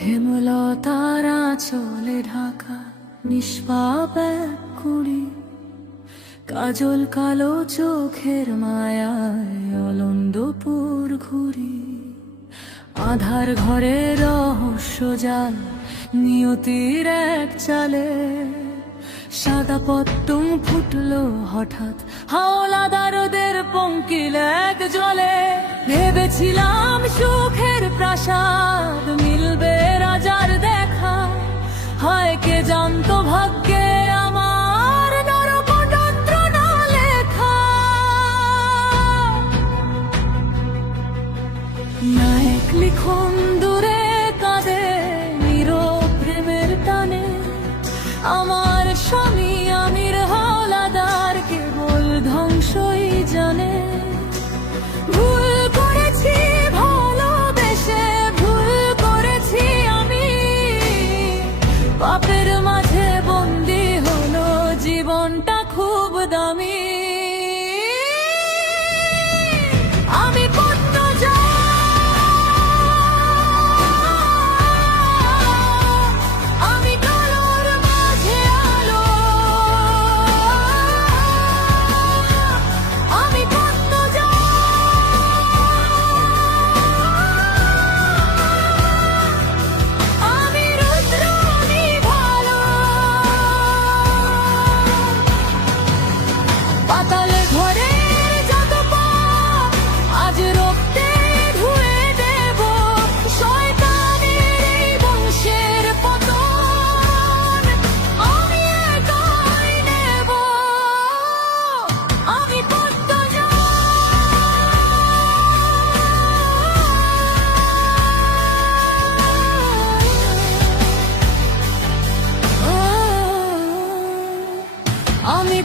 হেমলতারা চলে ঢাকা নিষ্পাপ এক কুড়ি, কাজল কালো চোখের মায়ায় অলন্দপুর ঘুরি। আধার ঘরে রহস্য জাল নিয়তির এক চালে, সাদা পদ্ম ফুটলো হঠাৎ হাওলাদারদের পঙ্কিল এক জলে। ভেবেছিলাম সুখের প্রাসাদ মিলবে রাজার দেখা, হয় কে জানতো ভাগ্যে আমার নরক যন্ত্রণা লেখা। নায়ক লিখন দূরে কাঁদে নীরব প্রেমের টানে, আমার স্বামী আমির হাওলাদার কেবল ধ্বংসই জানে। ভুল করেছি ভালোবেসে, ভুল করেছি আমি, পাপের মাঝে বন্দি হলো জীবনটা খুব দামি। আমি পাতালে ঘরে যত পাপ আজ রক্তে ধুয়ে দেব, শয়তানের এই বংশের পতন আমি একাই নেব। আমি আমি